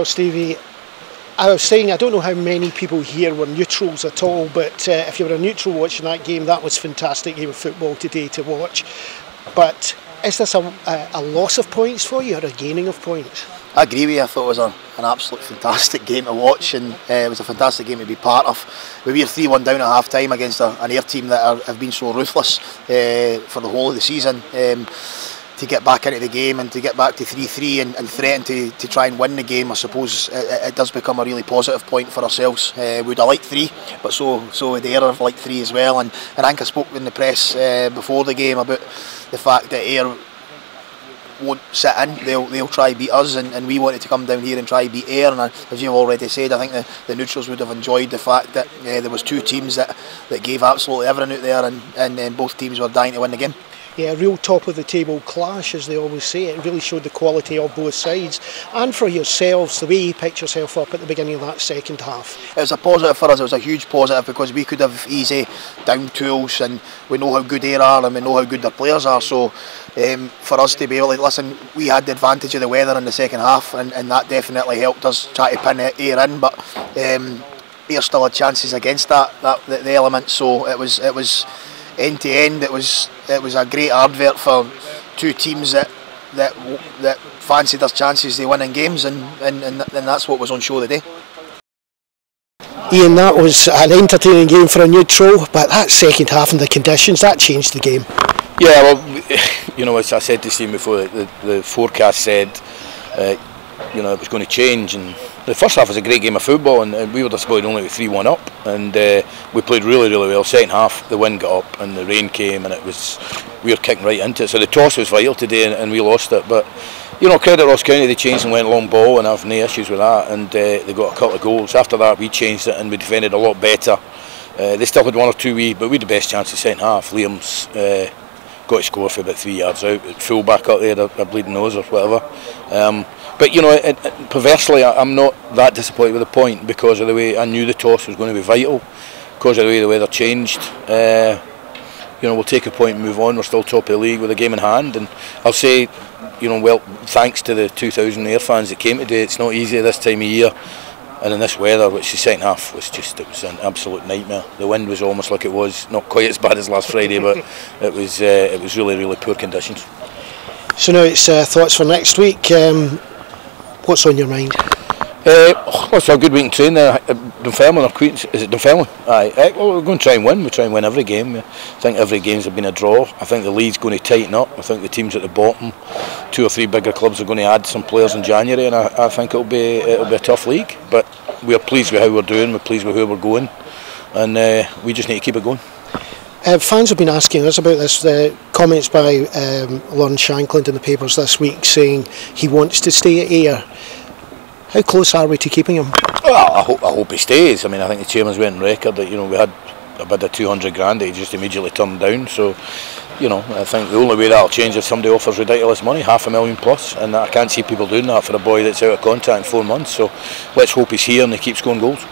well, Stevie. I was saying I don't know how many people here were neutrals at all, but if you were a neutral watching that game, that was a fantastic game of football today to watch. But is this a loss of points for you or a gaining of points? I agree with you. I thought it was an absolute fantastic game to watch, and it was a fantastic game to be part of. We were 3-1 down at half time against an Ayr team that have been so ruthless for the whole of the season. To get back into the game and to get back to 3-3 and threaten to try and win the game, I suppose it does become a really positive point for ourselves. We'd have liked 3, but so would Ayr have liked 3 as well. And I think I spoke in the press before the game about the fact that Ayr won't sit in, they'll try beat us, and we wanted to come down here and try beat Ayr. And as you've already said, I think the neutrals would have enjoyed the fact that there was 2 teams that gave absolutely everything out there, and both teams were dying to win the game. Yeah, a real top of the table clash, as they always say. It really showed the quality of both sides. And for yourselves, the way you picked yourself up at the beginning of that second half. It was a positive for us. It was a huge positive because we could have easy down tools, and we know how good Ayr are and we know how good their players are. So for us to be able to listen, we had the advantage of the weather in the second half, and that definitely helped us try to pin Ayr in. But Ayr still had chances against the element. So it was end to end. It was a great advert for 2 teams that fancied their chances to winning games, and that's what was on show today. Ian, that was an entertaining game for a neutral, but that second half and the conditions, that changed the game. Yeah, well, you know, as I said to Steve before, the forecast said you know, it was going to change, and the first half was a great game of football, and we were disappointed only with 3-1 up, and we played really well. Second half the wind got up and the rain came, and we were kicking right into it, so the toss was vital today, and we lost it. But you know, credit Ross County, they changed and went long ball, and I've no issues with that, and they got a couple of goals. After that we changed it and we defended a lot better. They still had 1 or 2 but we had the best chance in the second half. Liam's got to score for about 3 yards out, full back up there, a bleeding nose or whatever. But you know, perversely, I'm not that disappointed with the point because of the way I knew the toss was going to be vital, because of the way the weather changed. You know, we'll take a point and move on. We're still top of the league with a game in hand, and I'll say, you know, well, thanks to the 2,000 Ayr fans that came today. It's not easy this time of year, and in this weather, which the second half was it was an absolute nightmare. The wind was almost like it was, not quite as bad as last Friday, but it was really poor conditions. So now it's thoughts for next week. What's on your mind? It's a good week in training there. Dunfermline or Queens? Is it Dunfermline? Aye. Well, we're going to try and win. We try and win every game. I think every game's been a draw. I think the league's going to tighten up. I think the teams at the bottom, 2 or 3 bigger clubs, are going to add some players in January, and I think it'll be a tough league. But we're pleased with how we're doing. We're pleased with where we're going, and we just need to keep it going. Fans have been asking us about this. The comments by Lon Shankland in the papers this week saying he wants to stay at Ayr. How close are we to keeping him? Well, I hope he stays. I mean, I think the chairman's went on record that, you know, we had a bid of 200 grand that he just immediately turned down. So, you know, I think the only way that'll change is if somebody offers ridiculous money, $500,000 plus, and I can't see people doing that for a boy that's out of contract in 4 months. So let's hope he's here and he keeps scoring goals.